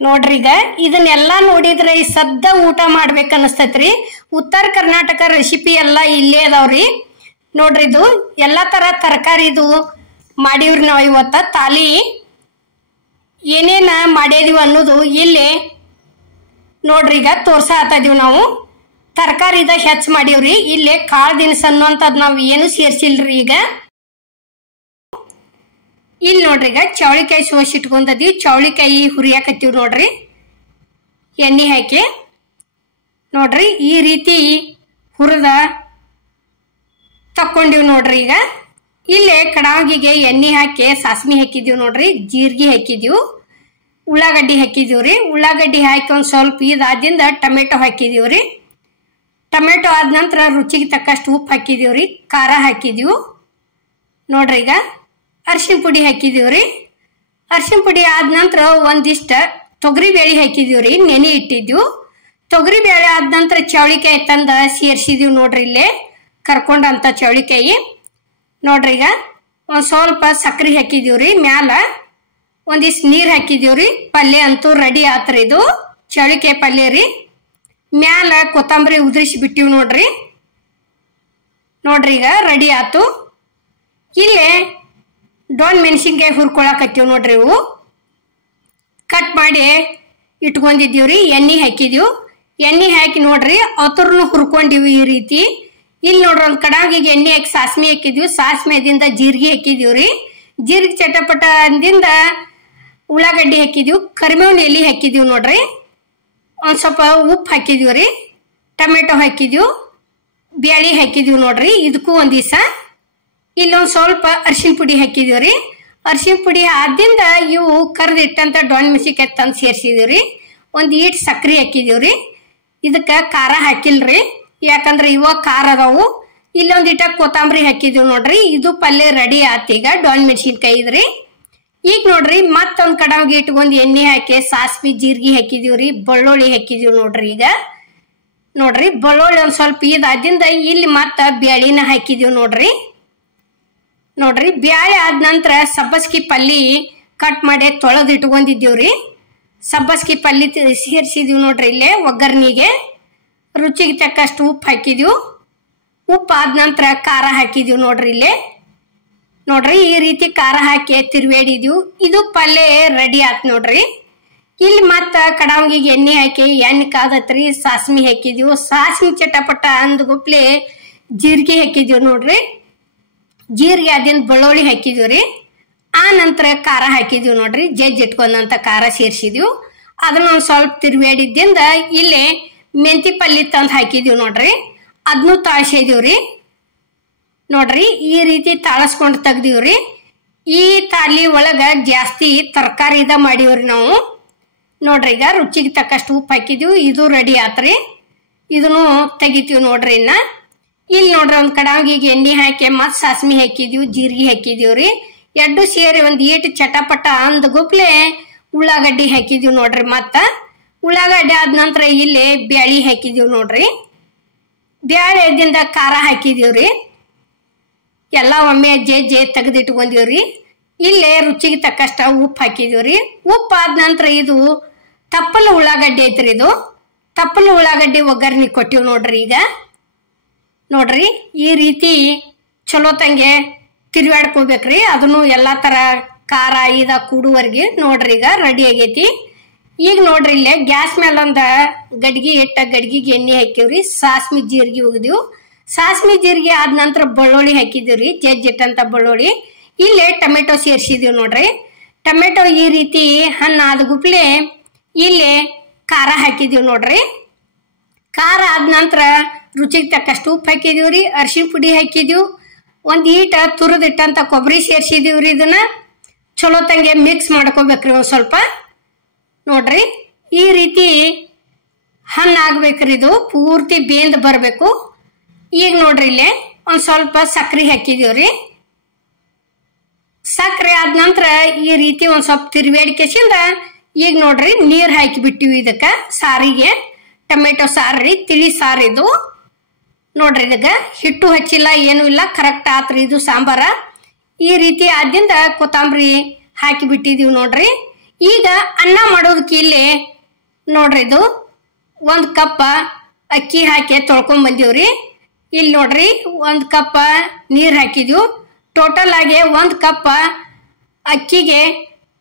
ನೋಡ್ರಿ ಈಗ ಇದನ್ನೆಲ್ಲಾ ನೋಡಿದ್ರೆ ಸದ್ದ ಊಟ ಮಾಡ್ಬೇಕು ಅನಸ್ತೈತ್ರಿ. ಉತ್ತರ ಕರ್ನಾಟಕ ರೆಸಿಪಿ ಎಲ್ಲಾ ಇಲ್ಲೇ ಅದಾವ್ರಿ. ನೋಡ್ರಿ ಇದು ಎಲ್ಲಾ ತರ ತರಕಾರಿದು ಮಾಡಿವ್ರಿ. ನಾವ್ ಇವತ್ತ ತಾಲಿ ಏನೇನ ಮಾಡ್ಯಾದೀವಿ ಅನ್ನೋದು ಇಲ್ಲಿ ನೋಡ್ರಿ ಈಗ ತೋರ್ಸಾತದೀವಿ. ನಾವು ತರಕಾರಿದ ಹೆಚ್ಚ ಮಾಡೀವ್ರಿ. ಇಲ್ಲೇ ಕಾಳು ದಿನಸ ಅನ್ನೋಂಥದ್ ನಾವ್ ಏನು ಸೇರ್ಸಿಲ್ರಿ. ಈಗ ಇಲ್ಲಿ ನೋಡ್ರಿ ಈಗ ಚೌಳಿಕಾಯಿ ಸೋಸಿ ಇಟ್ಕೊಂಡದೀವಿ. ಚೌಳಿಕಾಯಿ ಹುರಿಯಾಕತ್ತೀವಿ ನೋಡ್ರಿ ಎಣ್ಣೆ ಹಾಕಿ. ನೋಡ್ರಿ ಈ ರೀತಿ ಹುರಿದ ತಕ್ಕೊಂಡಿವ್ ನೋಡ್ರಿ. ಈಗ ಇಲ್ಲೇ ಕಡಾಗಿಗೆ ಎಣ್ಣೆ ಹಾಕಿ ಸಾಸ್ಮಿ ಹಾಕಿದೀವಿ ನೋಡ್ರಿ, ಜೀರಿಗೆ ಹಾಕಿದೀವಿ, ಉಳ್ಳಾಗಡ್ಡಿ ಹಾಕಿದೀವ್ರಿ. ಉಳ್ಳಾಗಡ್ಡಿ ಹಾಕಿ ಒಂದ್ ಸ್ವಲ್ಪ ಇದಾದಿಂದ ಟೊಮೆಟೊ ಹಾಕಿದೀವ್ರಿ. ಟೊಮೆಟೊ ಆದ ನಂತರ ರುಚಿಗೆ ತಕ್ಕಷ್ಟು ಉಪ್ಪು ಹಾಕಿದೀವ್ರಿ, ಖಾರ ಹಾಕಿದೀವಿ ನೋಡ್ರಿ. ಈಗ ಅರಿಶಿನ ಪುಡಿ ಹಾಕಿದೀವ್ರಿ. ಅರಿಶಿನ ಪುಡಿ ಆದ ನಂತರ ಒಂದಿಷ್ಟ ತೊಗರಿ ಬೇಳೆ ಹಾಕಿದೀವ್ರಿ, ನೆನೆ ಇಟ್ಟಿದ್ವು. ತೊಗರಿ ಬೇಳೆ ಆದ ನಂತರ ಚೌಳಿಕಾಯಿ ತಂದ ಸೇರ್ಸಿದೀವಿ ನೋಡ್ರಿ. ಇಲ್ಲೇ ಕರ್ಕೊಂಡಂತ ಚೌಳಿಕಾಯಿ ನೋಡ್ರಿ. ಈಗ ಒಂದ್ ಸ್ವಲ್ಪ ಸಕ್ರಿ ಹಾಕಿದೀವ್ರಿ. ಮ್ಯಾಲ ಒಂದಿಷ್ಟು ನೀರ್ ಹಾಕಿದೀವ್ರಿ. ಪಲ್ಯ ಅಂತೂ ರೆಡಿ ಆತ್ರಿ. ಇದು ಚೌಳಿಕಾಯಿ ಪಲ್ಯ ರೀ. ಮ್ಯಾಲ ಕೊತ್ತಂಬರಿ ಉದುರಿಸಿ ಬಿಟ್ಟಿವ್ ನೋಡ್ರಿ. ನೋಡ್ರಿ ಈಗ ರೆಡಿ ಆತು. ಇಲ್ಲೇ ಡೋನ್ ಮೆಣಸಿನ್ಕಾಯಿ ಹುರ್ಕೊಳಕತ್ತೀವಿ ನೋಡ್ರಿ. ಇವು ಕಟ್ ಮಾಡಿ ಇಟ್ಕೊಂಡಿದೀವ್ರಿ. ಎಣ್ಣೆ ಹಾಕಿದೀವಿ. ಎಣ್ಣೆ ಹಾಕಿ ನೋಡ್ರಿ ಅವತರ್ನು ಹುರ್ಕೊಂಡಿವಿ ಈ ರೀತಿ. ಇಲ್ಲಿ ನೋಡ್ರಿ ಒಂದ್ ಕಡಾಗಿಗೆ ಎಣ್ಣೆ ಹಾಕಿ ಸಾಸ್ಮಿ ಹಾಕಿದ್ವಿ. ಸಾಸ್ಮಿ ಅದಿಂದ ಜೀರಿಗೆ ಹಾಕಿದೀವ್ರಿ. ಜೀರಿಗೆ ಚಟಪಟ ಅಂದಿಂದ ಉಳ್ಳಾಗಡ್ಡಿ ಹಾಕಿದೀವಿ, ಕರಿಬೇವಿನ ಎಲೆ ಹಾಕಿದೀವಿ ನೋಡ್ರಿ. ಒಂದ್ ಸ್ವಲ್ಪ ಉಪ್ಪು ಹಾಕಿದೀವ್ರಿ, ಟೊಮೆಟೊ ಹಾಕಿದೀವಿ, ಬ್ಯಾಳಿ ಹಾಕಿದೀವಿ ನೋಡ್ರಿ. ಇದಕ್ಕೂ ಒಂದ್ ದಿವಸ ಇಲ್ಲೊಂದ್ ಸ್ವಲ್ಪ ಅರಿಶಿನ ಪುಡಿ ಹಾಕಿದೀವ್ರಿ. ಅರಿಶಿನ ಪುಡಿ ಆದಿಂದ ಇವು ಕರ್ದಿಟ್ಟಂತ ಡೊಣ್ ಮೆಣಸಿನ್ಕಾಯಿ ತಂದು ಸೇರ್ಸಿದೀವ್ರಿ. ಒಂದ್ ಈಟ್ ಸಕ್ರಿ ಹಾಕಿದೀವ್ರಿ. ಇದಕ್ಕ ಖಾರ ಹಾಕಿಲ್ರಿ, ಯಾಕಂದ್ರೆ ಇವಾಗ ಖಾರ ಅದಾವು. ಇಲ್ಲೊಂದಿಟ ಕೊತ್ತಂಬರಿ ಹಾಕಿದೀವಿ ನೋಡ್ರಿ. ಇದು ಪಲ್ಯ ರೆಡಿ ಆತ್. ಈಗ ಡೊಣ್ ಮೆಣಸಿನ್ಕಾಯಿ ಇದ್ರಿ. ಈಗ ನೋಡ್ರಿ ಮತ್ತೊಂದ್ ಕಡಾವಿಗೆ ಇಟ್ಕೊಂಡ್ ಎಣ್ಣೆ ಹಾಕಿ ಸಾಸ್ಮಿ ಜೀರಿಗೆ ಹಾಕಿದೀವ್ರಿ, ಬೆಳ್ಳುಳ್ಳಿ ಹಾಕಿದೀವಿ ನೋಡ್ರಿ. ಈಗ ನೋಡ್ರಿ ಬೆಳ್ಳುಳ್ಳಿ ಒಂದ್ ಸ್ವಲ್ಪ ಇದಾದಿಂದ ಇಲ್ಲಿ ಮತ್ತ ಬ್ಯಾಳಿನ ಹಾಕಿದೀವಿ ನೋಡ್ರಿ. ನೋಡ್ರಿ ಬ್ಯಾಳೆ ಆದ ನಂತರ ಸಬ್ಬಸ್ಗಿ ಪಲ್ಲಿ ಕಟ್ ಮಾಡಿ ತೊಳೆದ್ ಇಟ್ಕೊಂಡಿದ್ದೀವ್ರಿ. ಸಬ್ಬಸ್ಗಿ ಪಲ್ಲಿ ಸೇರ್ಸಿದೀವಿ ನೋಡ್ರಿ. ಇಲ್ಲೇ ಒಗ್ಗರ್ನಿಗೆ ರುಚಿಗೆ ತಕ್ಕಷ್ಟು ಉಪ್ಪು ಹಾಕಿದೀವಿ. ಉಪ್ಪು ಆದ ನಂತರ ಖಾರ ಹಾಕಿದೀವಿ ನೋಡ್ರಿ. ಇಲ್ಲೇ ನೋಡ್ರಿ ಈ ರೀತಿ ಖಾರ ಹಾಕಿ ತಿರ್ವೇಡಿದೀವಿ. ಇದು ಪಲ್ಯ ರೆಡಿ ಆತ್ ನೋಡ್ರಿ. ಇಲ್ಲಿ ಮತ್ತ ಕಡಾವಿಗೆ ಎಣ್ಣೆ ಹಾಕಿ ಎಣ್ಣೆ ಕಾದತ್ರಿ, ಸಾಸ್ಮಿ ಹಾಕಿದೀವಿ. ಸಾಸ್ಮಿ ಚಟಪಟ ಅಂದ್ ಗುಪ್ಲೆ ಜೀರಿಗೆ ಹಾಕಿದೀವಿ ನೋಡ್ರಿ. ಜೀರಿಗೆ ಅದಿಂದ ಬೆಳ್ಳುಳ್ಳಿ ಹಾಕಿದೀವ್ರಿ. ಆ ನಂತರ ಖಾರ ಹಾಕಿದೀವಿ ನೋಡ್ರಿ. ಜಜ್ಜಿ ಇಟ್ಕೊಂಡಂತ ಖಾರ ಸೇರ್ಸಿದೀವಿ. ಅದನ್ನ ಒಂದ್ ಸ್ವಲ್ಪ ತಿರ್ವೇಡಿದ್ದಿಂದ ಇಲ್ಲಿ ಮೆಂತಿ ಪಲ್ಯ ತಂದ್ ಹಾಕಿದೀವಿ ನೋಡ್ರಿ. ಅದನ್ನು ತಾಳ್ಸಿದೀವ್ರಿ. ನೋಡ್ರಿ ಈ ರೀತಿ ತಾಳಸ್ಕೊಂಡ್ ತೆಗ್ದಿವ್ರಿ. ಈ ತಾಲಿ ಒಳಗ ಜಾಸ್ತಿ ತರಕಾರಿದ ಮಾಡಿವ್ರಿ ನಾವು. ನೋಡ್ರಿ ಈಗ ರುಚಿಗೆ ತಕ್ಕಷ್ಟು ಉಪ್ಪು ಹಾಕಿದೀವಿ. ಇದು ರೆಡಿ ಆತ್ರಿ. ಇದನ್ನು ತೆಗಿತೀವಿ ನೋಡ್ರಿ. ಇನ್ನ ಇಲ್ಲಿ ನೋಡ್ರಿ ಒಂದ್ ಕಡಾವಿಗೆ ಎಣ್ಣೆ ಹಾಕಿ ಮತ್ ಸಾಸ್ಮಿ ಹಾಕಿದೀವಿ, ಜೀರಿಗೆ ಹಾಕಿದೀವ್ರಿ. ಎರಡು ಸೇರಿ ಒಂದ್ ಈಟ್ ಚಟಪಟ ಅಂದ್ ಗುಪ್ಲೆ ಉಳ್ಳಾಗಡ್ಡಿ ಹಾಕಿದೀವಿ ನೋಡ್ರಿ. ಮತ್ತ ಉಳ್ಳಾಗಡ್ಡಿ ಆದ ನಂತರ ಇಲ್ಲಿ ಬ್ಯಾಳಿ ಹಾಕಿದೀವಿ ನೋಡ್ರಿ. ಬ್ಯಾಳಿ ಅದಿಂದ ಖಾರ ಹಾಕಿದೀವ್ರಿ. ಎಲ್ಲಾ ಒಮ್ಮೆ ಜಜ್ಜಿ ತೆಗೆದಿಟ್ಕೊಂಡಿವ್ರಿ. ಇಲ್ಲೇ ರುಚಿಗೆ ತಕ್ಕಷ್ಟ ಉಪ್ಪು ಹಾಕಿದೀವ್ರಿ. ಉಪ್ಪು ಆದ ನಂತರ ಇದು ತಪ್ಪಲ ಉಳ್ಳಾಗಡ್ಡಿ ಐತ್ರಿ. ಇದು ತಪ್ಪಲ ಉಳ್ಳಾಗಡ್ಡಿ ಒಗ್ಗರ್ನಿ ಕೊಟ್ಟಿವ್ ನೋಡ್ರಿ. ಈಗ ನೋಡ್ರಿ ಈ ರೀತಿ ಚಲೋ ತಂಗೆ ತಿರ್ವಾಡ್ಕೋಬೇಕ್ರಿ. ಅದನ್ನು ಎಲ್ಲಾ ತರ ಖಾರ ಇದ ಕೂಡುವರ್ಗೆ ನೋಡ್ರಿ. ಈಗ ರೆಡಿ ಆಗೈತಿ. ಈಗ ನೋಡ್ರಿ ಇಲ್ಲೇ ಗ್ಯಾಸ್ ಮೇಲೆ ಒಂದ ಗಡ್ಗಿ ಇಟ್ಟ ಗಡ್ಗಿಗೆ ಎಣ್ಣೆ ಹಾಕಿವ್ರಿ. ಸಾಸ್ಮಿ ಜೀರಿಗೆ ಹೋಗಿದೀವಿ. ಸಾಸ್ಮಿ ಜೀರಿಗೆ ಆದ ನಂತರ ಬೆಳ್ಳುಳ್ಳಿ ಹಾಕಿದೀವ್ರಿ, ಜಜ್ಜಿಟ್ಟಂತ ಬೆಳ್ಳುಳ್ಳಿ. ಇಲ್ಲೇ ಟೊಮೆಟೊ ಸೇರ್ಸಿದೀವಿ ನೋಡ್ರಿ. ಟೊಮೆಟೊ ಈ ರೀತಿ ಹಣ್ಣು ಆದ ಗುಪ್ಲೆ ಇಲ್ಲಿ ಖಾರ ಹಾಕಿದೀವಿ ನೋಡ್ರಿ. ಖಾರ ಆದ ನಂತರ ರುಚಿಗೆ ತಕ್ಕಷ್ಟು ಉಪ್ಪು ಹಾಕಿದೀವ್ರಿ, ಅರಿಶಿನ ಪುಡಿ ಹಾಕಿದೀವಿ, ಒಂದ್ ಈಟ ತುರಿದಿಟ್ಟಂತ ಕೊಬ್ಬರಿ ಸೇರ್ಸಿದೀವ್ರಿ. ಇದನ್ನ ಚಲೋ ತಂಗೆ ಮಿಕ್ಸ್ ಮಾಡ್ಕೋಬೇಕ್ರಿ ಒಂದ್ ಸ್ವಲ್ಪ. ನೋಡ್ರಿ ಈ ರೀತಿ ಹಣ್ಣು ಆಗ್ಬೇಕ್ರಿ. ಇದು ಪೂರ್ತಿ ಬೇಂದ್ ಬರ್ಬೇಕು. ಈಗ ನೋಡ್ರಿ ಇಲ್ಲೇ ಒಂದ್ ಸ್ವಲ್ಪ ಸಕ್ರಿ ಹಾಕಿದೀವ್ರಿ. ಸಕ್ರೆ ಆದ ನಂತರ ಈ ರೀತಿ ಒಂದ್ ಸ್ವಲ್ಪ ತಿರ್ವೇಡಿಕೆಸಿಂದ ಈಗ ನೋಡ್ರಿ ನೀರ್ ಹಾಕಿ ಬಿಟ್ಟಿವಿ ಇದಕ್ಕ. ಸಾರಿಗೆ ಟೊಮೆಟೊ ಸಾರ್ರಿ, ತಿಳಿ ಸಾರು ಇದು ನೋಡ್ರಿ. ಇದಕ್ಕ ಹಿಟ್ಟು ಹಚ್ಚಿಲ್ಲ ಏನು ಇಲ್ಲ, ಕರೆಕ್ಟ್ ಆತ್ರಿ ಇದು ಸಾಂಬಾರ. ಈ ರೀತಿ ಆದ್ರಿಂದ ಕೊತ್ತಂಬರಿ ಹಾಕಿ ಬಿಟ್ಟಿದೀವಿ ನೋಡ್ರಿ. ಈಗ ಅನ್ನ ಮಾಡೋದಕ್ಕೆ ಇಲ್ಲಿ ನೋಡ್ರಿ ಇದು 1 ಕಪ್ ಅಕ್ಕಿ ಹಾಕಿ ತೊಳ್ಕೊಂಡ್ ಬಂದೀವ್ರಿ. ಇಲ್ಲಿ ನೋಡ್ರಿ 1 ಕಪ್ ನೀರು ಹಾಕಿದ್ವು. ಟೋಟಲ್ ಆಗಿ 1 ಕಪ್ ಅಕ್ಕಿಗೆ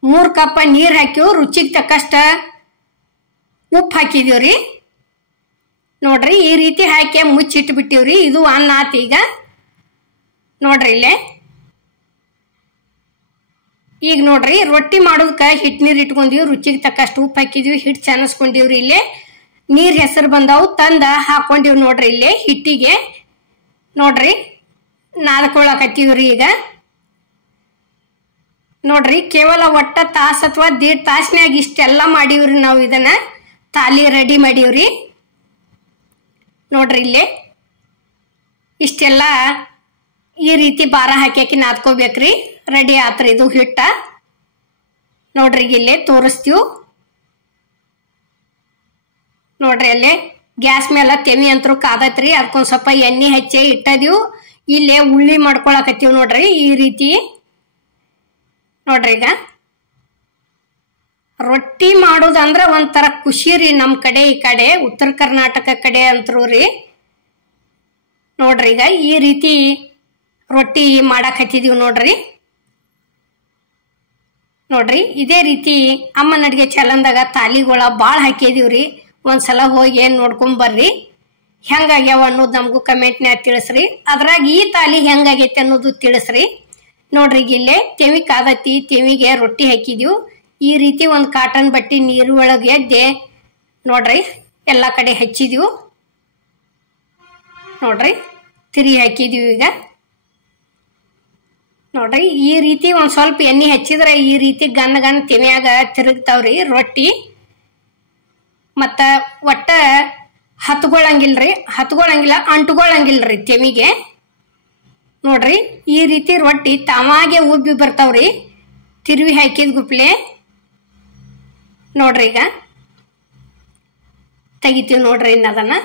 3 ಕಪ್ ನೀರು ಹಾಕಿವು. ರುಚಿಗೆ ತಕ್ಕಷ್ಟ ಉಪ್ಪು ಹಾಕಿದೀವ್ರಿ. ನೋಡ್ರಿ ಈ ರೀತಿ ಹಾಕಿ ಮುಚ್ಚಿಟ್ಬಿಟ್ಟಿವ್ರಿ. ಇದು ಅನ್ನ ಆತ. ಈಗ ನೋಡ್ರಿ ಇಲ್ಲೇ ಈಗ ನೋಡ್ರಿ ರೊಟ್ಟಿ ಮಾಡೋದಕ್ಕೆ ಹಿಟ್ಟು ನೀರು ಇಟ್ಕೊಂಡಿವಿ. ರುಚಿಗೆ ತಕ್ಕಷ್ಟು ಉಪ್ಪು ಹಾಕಿದ್ವಿ. ಹಿಟ್ಟು ಚಾನಸ್ಕೊಂಡಿವ್ರಿ. ಇಲ್ಲೇ ನೀರ್ ಹೆಸರು ಬಂದಾವು ತಂದ ಹಾಕೊಂಡಿವ್ ನೋಡ್ರಿ. ಇಲ್ಲೇ ಹಿಟ್ಟಿಗೆ ನೋಡ್ರಿ ನಾದ್ಕೊಳಕತ್ತೀವ್ರಿ. ಈಗ ನೋಡ್ರಿ ಕೇವಲ ಒಟ್ಟ ತಾಸು ಅಥವಾ 1.5 ತಾಸಿನಾಗ ಇಷ್ಟೆಲ್ಲ ಮಾಡೀವ್ರಿ. ನಾವು ಇದನ್ನ ತಾಲಿ ರೆಡಿ ಮಾಡೀವ್ರಿ. ನೋಡ್ರಿ ಇಲ್ಲೇ ಇಷ್ಟೆಲ್ಲ ಈ ರೀತಿ ಬಾರ ಹಾಕಿ ನಾದ್ಕೋಬೇಕ್ರಿ. ರೆಡಿ ಆತ್ರಿ ಇದು ಹಿಟ್ಟ. ನೋಡ್ರಿ ಇಲ್ಲೇ ತೋರಿಸ್ತೀವಿ. ನೋಡ್ರಿ ಅಲ್ಲೇ ಗ್ಯಾಸ್ ಮೇಲೆ ತೆಮಿ ಅಂತರೂ ಕಾದತ್ರಿ. ಅದಕ್ಕೊಂದ್ ಸ್ವಲ್ಪ ಎಣ್ಣೆ ಹಚ್ಚಿ ಇಟ್ಟದೀವು. ಇಲ್ಲೇ ಉಳ್ಳಿ ಮಾಡ್ಕೊಳಕತ್ತೀವಿ ನೋಡ್ರಿ ಈ ರೀತಿ. ನೋಡ್ರಿ ಈಗ ರೊಟ್ಟಿ ಮಾಡೋದಂದ್ರ ಒಂಥರ ಖುಷಿ ರೀ. ನಮ್ ಕಡೆ ಈ ಕಡೆ ಉತ್ತರ ಕರ್ನಾಟಕ ಕಡೆ ಅಂತರೂ ರೀ. ನೋಡ್ರಿ ಈಗ ಈ ರೀತಿ ರೊಟ್ಟಿ ಮಾಡಾಕತ್ತಿದೀವಿ ನೋಡ್ರಿ. ನೋಡ್ರಿ ಇದೇ ರೀತಿ ಅಮ್ಮನ ಅಡ್ಗೆ ಚಾನಲ್ದಾಗ ತಾಲಿಗಳ ಭಾಳ ಹಾಕಿದೀವ್ರಿ. ಒಂದ್ಸಲ ಹೋಗಿ ನೋಡ್ಕೊಂಡ್ ಬರ್ರಿ. ಹೆಂಗಾಗ್ಯಾವ ಅನ್ನೋದು ನಮಗೂ ಕಮೆಂಟ್ನ್ಯಾಗ ತಿಳಿಸ್ರಿ. ಅದ್ರಾಗ ಈ ತಾಲಿ ಹೆಂಗಾಗೈತಿ ಅನ್ನೋದು ತಿಳಿಸ್ರಿ. ನೋಡ್ರಿ ಇಲ್ಲೇ ತೆವಿ ಕಾದತ್ತಿ. ತೆವಿಗೆ ರೊಟ್ಟಿ ಹಾಕಿದೀವಿ. ಈ ರೀತಿ ಒಂದು ಕಾಟನ್ ಬಟ್ಟೆ ನೀರು ಒಳಗೆ ಎದ್ದೆ ನೋಡ್ರಿ ಎಲ್ಲ ಕಡೆ ಹಚ್ಚಿದೀವಿ. ನೋಡ್ರಿ ತಿರಿ ಹಾಕಿದೀವಿ. ಈಗ ನೋಡ್ರಿ ಈ ರೀತಿ ಒಂದ್ ಸ್ವಲ್ಪ ಎಣ್ಣೆ ಹಚ್ಚಿದ್ರೆ ಈ ರೀತಿ ಗನ್ ತೆವಿಯಾಗ ತಿರುಗ್ತಾವ್ರಿ ರೊಟ್ಟಿ. ಮತ್ತ ಒಟ್ಟ ಹತ್ಗೊಳಂಗಿಲ್ಲ ಅಂಟ್ಗೊಳಂಗಿಲ್ರಿ ತೆವಿಗೆ. ನೋಡ್ರಿ ಈ ರೀತಿ ರೊಟ್ಟಿ ತಾವಾಗೆ ಉಬ್ಬಿ ಬರ್ತಾವ್ರಿ ತಿರುವಿ ಹಾಕಿದ ಗುಪ್ಲೆ. ನೋಡ್ರಿ ಈಗ ತೆಗಿತೀವಿ ನೋಡ್ರಿ ಇನ್ನದನ್ನ.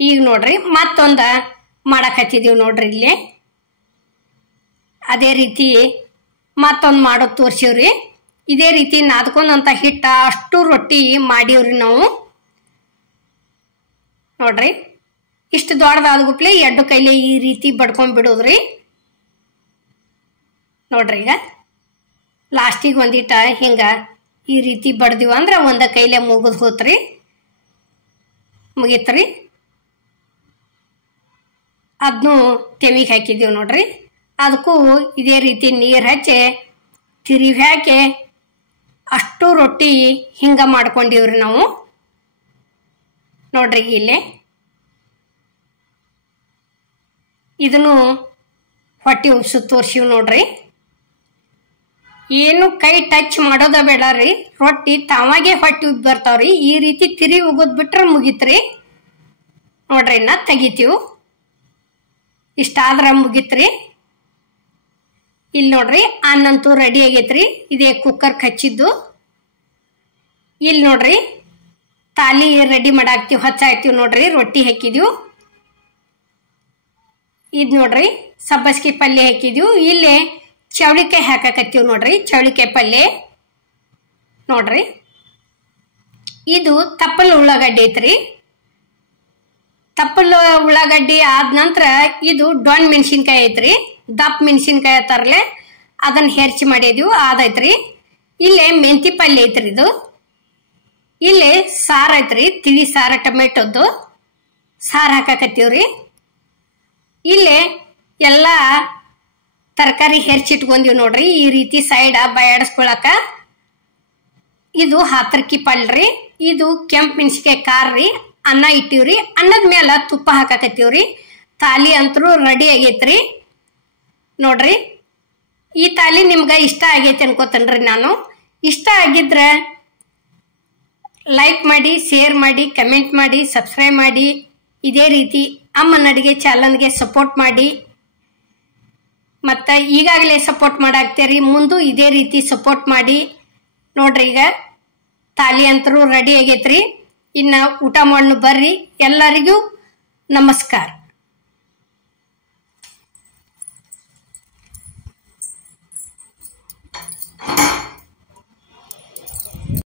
ಈಗ ನೋಡ್ರಿ ಮತ್ತೊಂದ ಮಾಡಕತ್ತಿದೀವಿ ನೋಡ್ರಿ. ಇಲ್ಲಿ ಅದೇ ರೀತಿ ಮತ್ತೊಂದು ಮಾಡೋದು ತೋರ್ಸಿವ್ರಿ. ಇದೇ ರೀತಿ ನಾದ್ಕೊಂಡಂತ ಹಿಟ್ಟ ಅಷ್ಟು ರೊಟ್ಟಿ ಮಾಡೀವ್ರಿ ನಾವು. ನೋಡ್ರಿ ಇಷ್ಟು ದೊಡ್ಡದಾದ ಗುಪ್ಲೆ 2 ಕೈಲಿ ಈ ರೀತಿ ಬಡ್ಕೊಂಡ್ ಬಿಡೋದ್ರಿ. ನೋಡ್ರಿ ಈಗ ಲಾಸ್ಟಿಗೆ ಒಂದಿಟ ಹಿಂಗ ಈ ರೀತಿ ಬಡ್ದಿವ ಅಂದ್ರ ಒಂದ ಕೈಲೆ ಮುಗಿದ್ ಹೋತ್ರಿ, ಮುಗೀತ್ರಿ. ಅದನ್ನು ತೆವಿಗೆ ಹಾಕಿದೀವಿ ನೋಡ್ರಿ. ಅದಕ್ಕೂ ಇದೇ ರೀತಿ ನೀರು ಹಚ್ಚಿ ತಿರುವಿ ಹಾಕಿ ಅಷ್ಟು ರೊಟ್ಟಿ ಹಿಂಗ ಮಾಡ್ಕೊಂಡಿವ್ರಿ ನಾವು. ನೋಡ್ರಿ ಇಲ್ಲಿ ಇದನ್ನು ಹೊಟ್ಟಿ ಉಬ್ಸು ತೋರ್ಸಿವ್ ನೋಡ್ರಿ. ಏನು ಕೈ ಟಚ್ ಮಾಡೋದ ಬೇಡ ರೀ. ರೊಟ್ಟಿ ತಾವಾಗೆ ಹೊಟ್ಟಿ ಉಬ್ಬಿ ಬರ್ತಾವ್ರಿ. ಈ ರೀತಿ ತಿರಿ ಉಗಿದ್ ಬಿಟ್ರೆ ಮುಗಿತ್ರಿ. ನೋಡ್ರಿ ಇನ್ನ ತೆಗಿತೀವಿ. ಇಷ್ಟಾದ್ರ ಮುಗಿತ್ರಿ. ಇಲ್ಲಿ ನೋಡ್ರಿ ಅನ್ನಂತೂ ರೆಡಿ ಆಗೈತ್ರಿ. ಇದೇ ಕುಕ್ಕರ್ ಹಚ್ಚಿದ್ದು. ಇಲ್ಲಿ ನೋಡ್ರಿ ತಾಲಿ ರೆಡಿ ಮಾಡಾಕ್ತಿವಿ, ಹಚ್ಚಾಕ್ತಿವಿ ನೋಡ್ರಿ. ರೊಟ್ಟಿ ಹಾಕಿದೀವಿ. ಇದ್ ನೋಡ್ರಿ ಸಬ್ಬಸ್ಗಿ ಪಲ್ಯ ಹಾಕಿದೀವಿ. ಇಲ್ಲಿ ಚವಳಿಕಾಯಿ ಹಾಕಕತ್ತೀವಿ ನೋಡ್ರಿ. ಚವಳಿಕಾಯಿ ಪಲ್ಯ ನೋಡ್ರಿ. ಇದು ತಪ್ಪಲ್ ಉಳ್ಳಾಗಡ್ಡಿ ಐತ್ರಿ. ತಪ್ಪಲ್ ಉಳ್ಳಾಗಡ್ಡಿ ಆದ ನಂತರ ಇದು ಡೊಣ್ ಮೆಣಸಿನ್ಕಾಯಿ ಐತ್ರಿ. ದಪ್ಪ ಮೆಣಸಿನ್ಕಾಯಿ ತರಲೆ ಅದನ್ನ ಹೆರ್ಚಿ ಮಾಡಿದೀವಿ ಆದೈತ್ರಿ. ಇಲ್ಲೇ ಮೆಂತಿ ಪಲ್ಯ ಐತ್ರಿ. ಇದು ಇಲ್ಲಿ ಸಾರು ಐತ್ರಿ. ತಿಳಿ ಸಾರ ಟೊಮೆಟೊದ್ದು ಸಾರು ಹಾಕಕತ್ತೀವ್ರಿ. ಇಲ್ಲಿ ಎಲ್ಲ ತರಕಾರಿ ಹೆರ್ಚಿಟ್ಕೊಂಡೀವಿ ನೋಡ್ರಿ. ಈ ರೀತಿ ಸೈಡ್ ಬಯಾಡಿಸ್ಕೊಳಕ. ಇದು ಹಾತ್ರಕ್ಕಿ ಪಲ್ರಿ. ಇದು ಕೆಂಪು ಮೆಣಸಿನ್ಕಾಯಿ ಖಾರ ರೀ. ಅನ್ನ ಇಟ್ಟಿವ್ರಿ. ಅನ್ನದ ಮೇಲೆ ತುಪ್ಪ ಹಾಕಕತ್ತೀವ್ರಿ. ತಾಲಿ ಅಂತರೂ ರೆಡಿ ಆಗೈತ್ರಿ. ನೋಡ್ರಿ ಈ ತಾಲಿ ನಿಮ್ಗೆ ಇಷ್ಟ ಆಗೈತೆ ಅನ್ಕೋತೇನ್ರಿ ನಾನು. ಇಷ್ಟ ಆಗಿದ್ರೆ ಲೈಕ್ ಮಾಡಿ, ಶೇರ್ ಮಾಡಿ, ಕಮೆಂಟ್ ಮಾಡಿ, ಸಬ್ಸ್ಕ್ರೈಬ್ ಮಾಡಿ. ಇದೇ ರೀತಿ ಅಮ್ಮನ ಅಡಿಗೆ ಚಾನಲ್ಗೆ ಸಪೋರ್ಟ್ ಮಾಡಿ. ಮತ್ತು ಈಗಾಗಲೇ ಸಪೋರ್ಟ್ ಮಾಡಾಕ್ತೀರಿ, ಮುಂದೆ ಇದೇ ರೀತಿ ಸಪೋರ್ಟ್ ಮಾಡಿ. ನೋಡ್ರಿ ಈಗ ತಾಲಿ ಅಂತರೂ ರೆಡಿ ಆಗೈತ್ರಿ. ಇನ್ನು ಊಟ ಮಾಡಲು ಬರ್ರಿ. ಎಲ್ಲರಿಗೂ ನಮಸ್ಕಾರ.